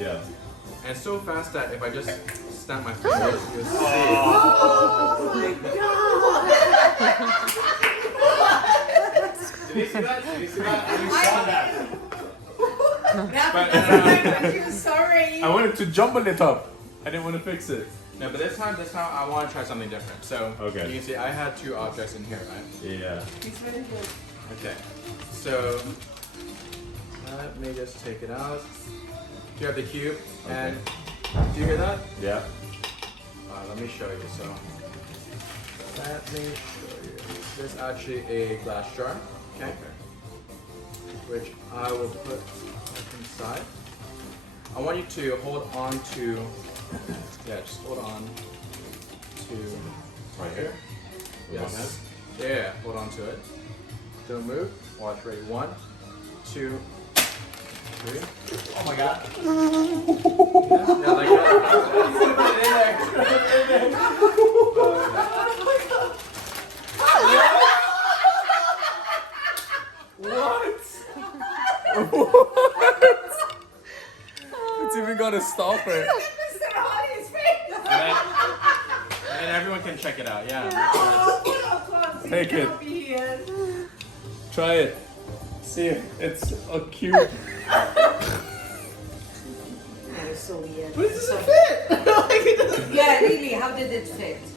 Yeah. And it's so fast that if I just snap my fingers, you'll see. Oh my god! Did you see that? Did you see that? I saw that. I'm sorry. I wanted to jumble it up. I didn't want to fix it. No, but this time I want to try something different. So Okay. you can see I had two objects in here, right? Yeah. It's really good. Okay. So let me just take it out. You have the cube, and do you hear that? Yeah. Let me show you. So let me show you. There's actually a glass jar. Okay. Which I will put inside. I want you to hold on to. Yeah, just hold on to Right here. With one hand? Yes. Yeah, hold on to it. Don't move. Watch. Ready. 1, 2, 3. Oh my god. Yeah, like What? It's even got a stopper. Mr. Harrius' face. and then everyone can check it out. Yeah. Take it. Here. Try it. See, it's a cube. That is so weird. But it doesn't fit. Yeah, really, how did it fit?